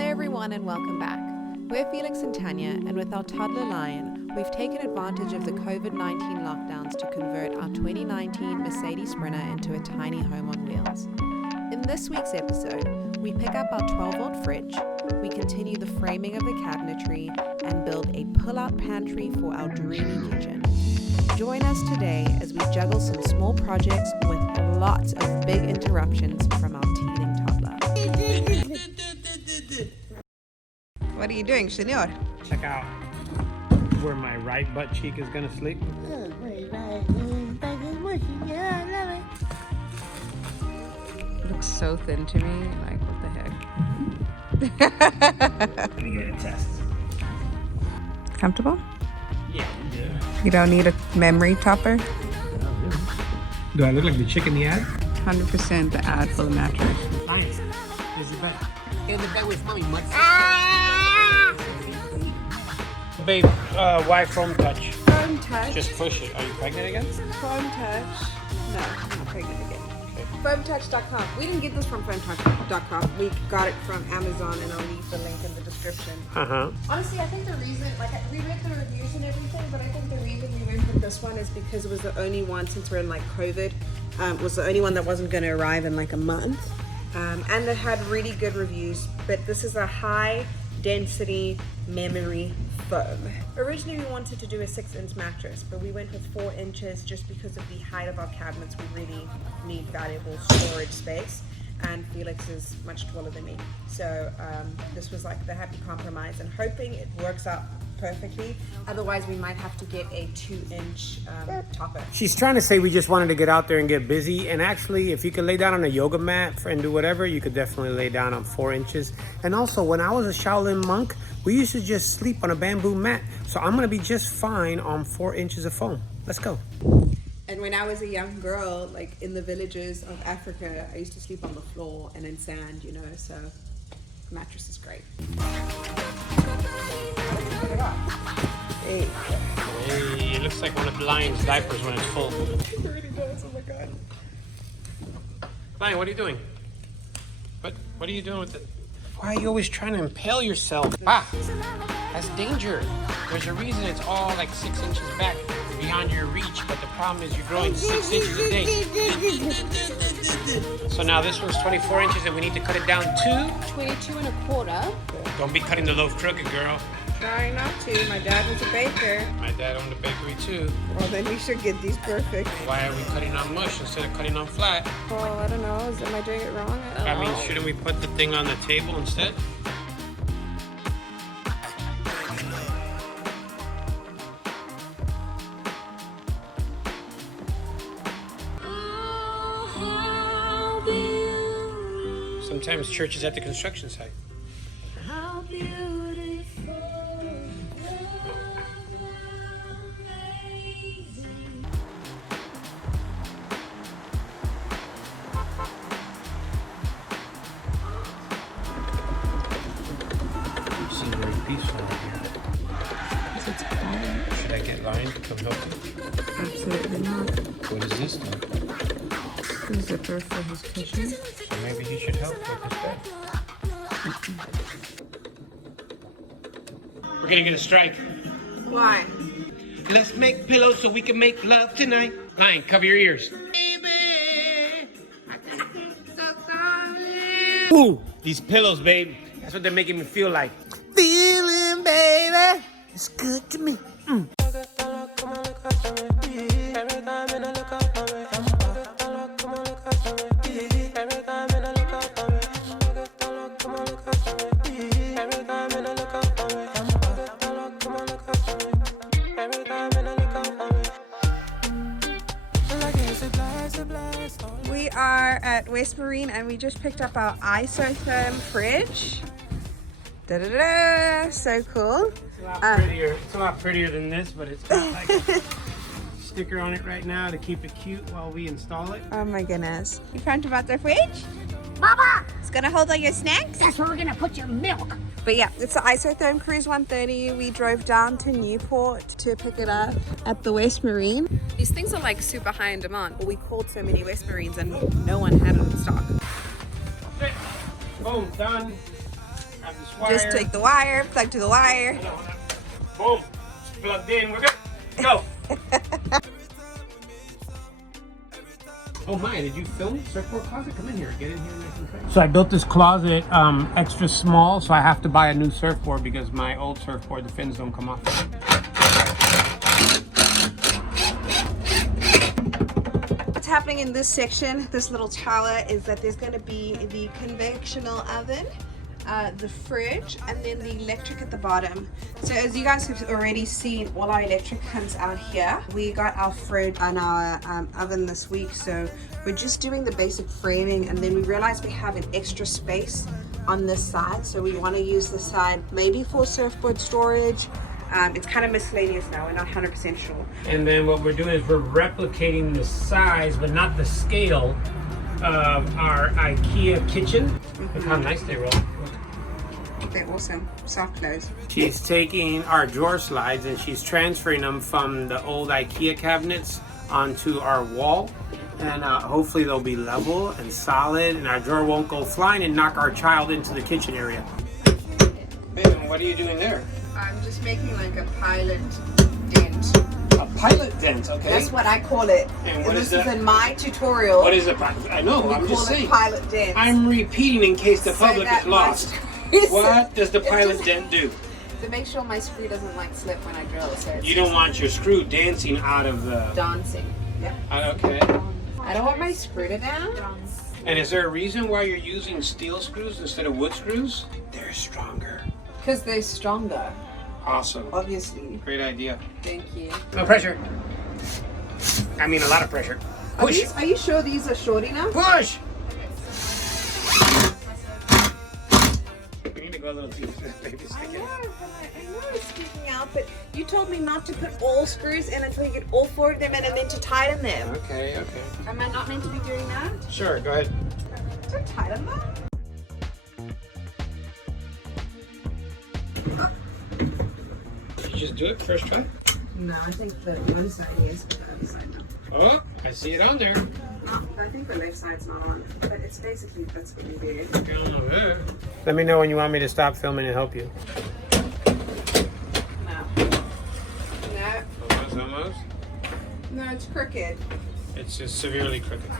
Hello everyone and welcome back. We're Felix and Tanya, and with our toddler Lion, we've taken advantage of the COVID-19 lockdowns to convert our 2019 Mercedes Sprinter into a tiny home on wheels. In this week's episode, we pick up our 12-volt fridge, we continue the framing of the cabinetry, and build a pull-out pantry for our dreamy kitchen. Join us today as we juggle some small projects with lots of big interruptions from our teething toddler. What are you doing, senor? Check out where my right butt cheek is gonna sleep. It looks so thin to me, like what the heck? Let me get a test. Comfortable? Yeah. You don't need a memory topper? Do I look like the chick in the ad? 100% the ad for the mattress. Nice. Here's the bed. Here's the bed with mommy much. Babe, why foam touch? Foam touch. Just push it. Are you pregnant again? Foam touch. No, I'm not pregnant again. Okay. Foamtouch.com. We didn't get this from foamtouch.com. We got it from Amazon, and I'll leave the link in the description. Honestly, I think the reason, we read the reviews and everything, but I think the reason we went with this one is because it was the only one, since we're in COVID, was the only one that wasn't going to arrive in a month. And it had really good reviews, but this is a high density memory foam. Originally we wanted to do a 6-inch mattress, but we went with 4 inches just because of the height of our cabinets. We really need valuable storage space, and Felix is much taller than me. So this was the happy compromise, and hoping it works out perfectly. Otherwise we might have to get a 2-inch topper. She's trying to say we just wanted to get out there and get busy, and actually if you could lay down on a yoga mat and do whatever, you could definitely lay down on 4 inches. And also, when I was a Shaolin monk, we used to just sleep on a bamboo mat, so I'm gonna be just fine on 4 inches of foam. Let's go. And when I was a young girl, in the villages of Africa, I used to sleep on the floor and in sand, so mattress is great. Hey, it looks like one of the Lion's diapers when it's full. It really does, oh my god. Lion, what are you doing? What are you doing with it? Why are you always trying to impale yourself? That's danger. There's a reason it's all 6 inches back beyond your reach, but the problem is you're growing 6 inches a day. So now this one's 24 inches and we need to cut it down to 22 1/4. Don't be cutting the loaf crooked, girl. Trying not to. My dad was a baker. My dad owned a bakery too. Well, then we should get these perfect. Why are we cutting on mush instead of cutting on flat? Oh, I don't know. Am I doing it wrong? I don't know. Shouldn't we put the thing on the table instead? Sometimes church is at the construction site. How beautiful, amazing. Seems very peaceful out here. Should I get Lion to come help you? Absolutely not. What is this then? The zipper for his cushion. So maybe he should help with this bed. We're gonna get a strike. Why? Let's make pillows so we can make love tonight. Lion, cover your ears. Ooh, these pillows, babe. That's what they're making me feel like. Feeling, baby. It's good to me. We are at West Marine and we just picked up our isotherm fridge. Da-da-da! So cool. It's a lot prettier. It's a lot prettier than this, but it's got a sticker on it right now to keep it cute while we install it. Oh my goodness. You found about the fridge? Mama! It's gonna hold all your snacks? That's where we're gonna put your milk. But yeah, it's the Isotherm Cruise 130. We drove down to Newport to pick it up at the West Marine. These things are super high in demand, but we called so many West Marines and no one had it in stock. Okay. Boom, done. Have the Just take the wire, plug to the wire. Boom. It's plugged in. We're good. Go. Oh my, did you film surfboard closet? Come in here. Get in here and make some things. So I built this closet extra small, so I have to buy a new surfboard because my old surfboard, the fins don't come off. What's happening in this section, this little tower, is that there's going to be the conventional oven, the fridge, and then the electric at the bottom. So as you guys have already seen, all our electric comes out here. We got our fridge and our oven this week, so we're just doing the basic framing, and then we realized we have an extra space on this side, so we want to use this side maybe for surfboard storage. It's kind of miscellaneous now, we're not 100% sure. And then what we're doing is we're replicating the size, but not the scale of our IKEA kitchen. Look how nice they roll. They're awesome, soft close. She's taking our drawer slides and she's transferring them from the old IKEA cabinets onto our wall. And hopefully they'll be level and solid and our drawer won't go flying and knock our child into the kitchen area. Hey, what are you doing there? I'm just making like a pilot dent. A pilot dent, okay. That's what I call it. And what is this that? is in my tutorial. What is it? I know, I'm just saying. Pilot dent. I'm repeating in case the public is lost. What does the pilot just dent do? To make sure my screw doesn't like slip when I drill. So it's You don't want your screw dancing out of the... dancing. Yep. Okay. I don't want my screw to dance. And is there a reason why you're using steel screws instead of wood screws? They're stronger. Because they're stronger. Awesome. Obviously. Great idea. Thank you. No pressure. I mean a lot of pressure. Push. Are you sure these are short enough? Push! We need to go a little too baby I know it's sticking out, but you told me not to put all screws in until you get all 4 of them in and then to tighten them. Okay. Am I not meant to be doing that? Sure, go ahead. To tighten them? Did you just do it first try? No, I think the one side is, but the other side no. Oh, I see it on there. Oh, I think the left side's not on, but it's basically, that's what you do. Let me know when you want me to stop filming and help you. No. Almost. No, it's crooked. It's just severely crooked.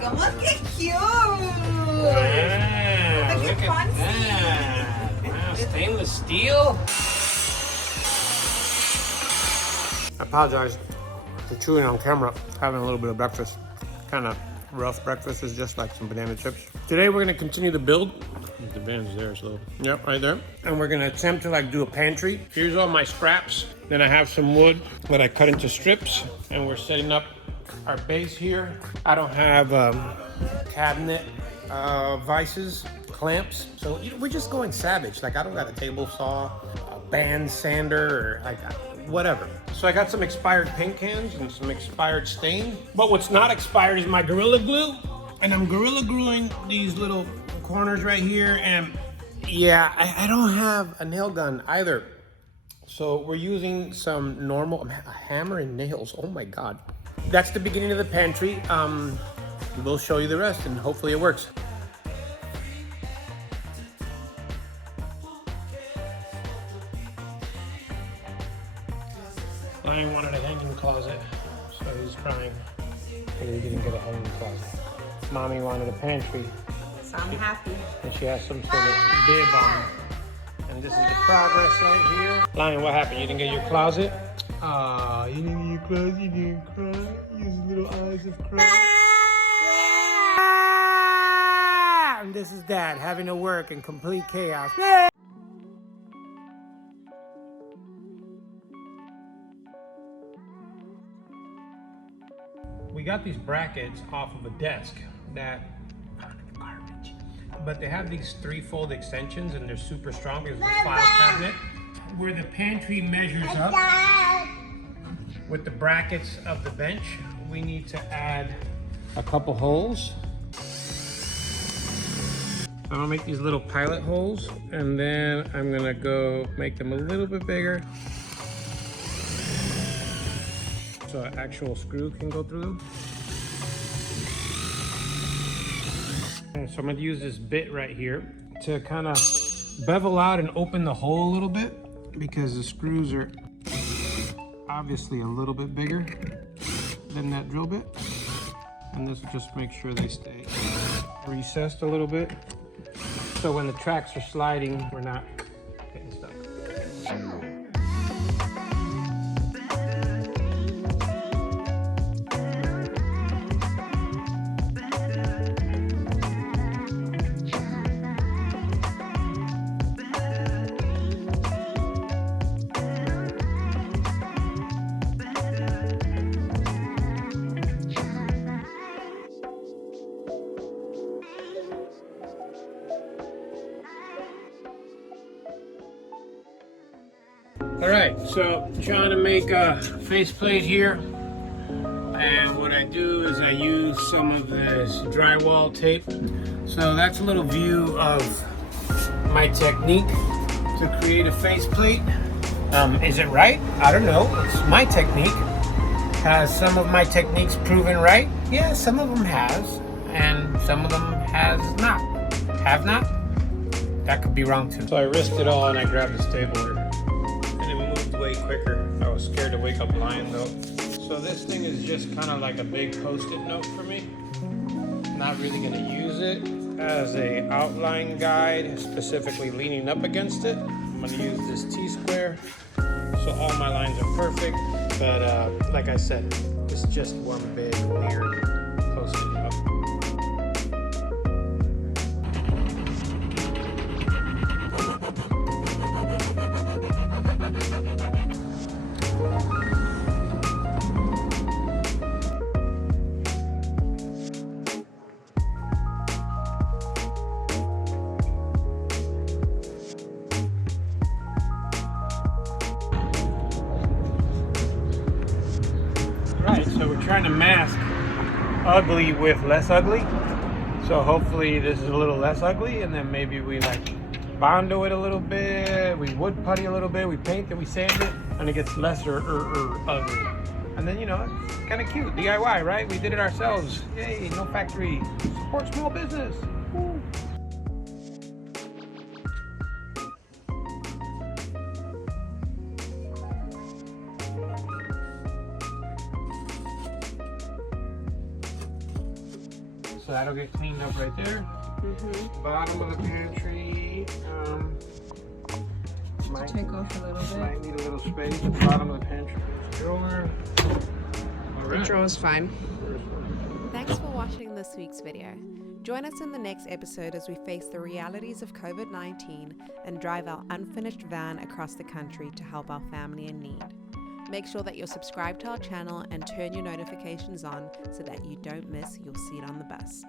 Come on, get cute! Wow, look at fancy. that. Wow, stainless steel. I apologize for chewing on camera, having a little bit of breakfast. Kind of rough breakfast, is just like some banana chips. Today we're gonna continue to build. The band's there, so. Yep, right there. And we're gonna attempt to like do a pantry. Here's all my scraps. Then I have some wood that I cut into strips, and we're setting up our base here. I don't have cabinet vices, clamps, so we're just going savage. Like I don't got a table saw, a band sander, or like whatever. So I got some expired paint cans and some expired stain. But what's not expired is my Gorilla Glue. And I'm Gorilla Gluing these little corners right here. And yeah, I don't have a nail gun either. So we're using some normal, a hammer and nails, oh my God. That's the beginning of the pantry. We'll show you the rest and hopefully it works. Lion wanted a hanging closet, so he's crying. But he didn't get a hanging closet. Mommy wanted a pantry, So I'm happy. and she has some sort of bib on. And this is the progress right here. Lion, what happened? You didn't get your closet? Aw, you didn't get your closet, you didn't cry. Use little eyes of cry. And this is Dad having to work in complete chaos. We got these brackets off of a desk that found in the garbage. But they have these 3-fold extensions and they're super strong because it's a file cabinet. Where the pantry measures up with the brackets of the bench, we need to add a couple holes. I'm gonna make these little pilot holes and then I'm gonna go make them a little bit bigger so an actual screw can go through them. And so I'm gonna use this bit right here to kind of bevel out and open the hole a little bit, because the screws are obviously a little bit bigger than that drill bit. And this will just make sure they stay recessed a little bit. So when the tracks are sliding, we're not getting stuck. All right, so trying to make a faceplate here, and what I do is I use some of this drywall tape. So that's a little view of my technique to create a faceplate. Is it right? I don't know. It's my technique. Has some of my techniques proven right? Yeah, some of them has, and some of them has not. Have not? That could be wrong too. So I risked it all and I grabbed the stapler. Way quicker. I was scared to wake up Lion though. So this thing is just kind of like a big post-it note for me. Not really going to use it as a outline guide, specifically leaning up against it. I'm going to use this T-square so all my lines are perfect. But like I said, it's just one big weird post-it note. Right, so we're trying to mask ugly with less ugly. So hopefully this is a little less ugly, and then maybe we like bondo it a little bit, we wood putty a little bit, we paint it, we sand it, and it gets lesser ugly. And then, you know, it's kind of cute, DIY, right? We did it ourselves. Yay, no factory. Support small business. Woo. So that'll get cleaned up right there. Bottom of the pantry. Might Take off a little bit. Might need a little space. Bottom of the pantry. Drawer. The drawer's fine. Thanks for watching this week's video. Join us in the next episode as we face the realities of COVID-19 and drive our unfinished van across the country to help our family in need. Make sure that you're subscribed to our channel and turn your notifications on so that you don't miss your seat on the bus.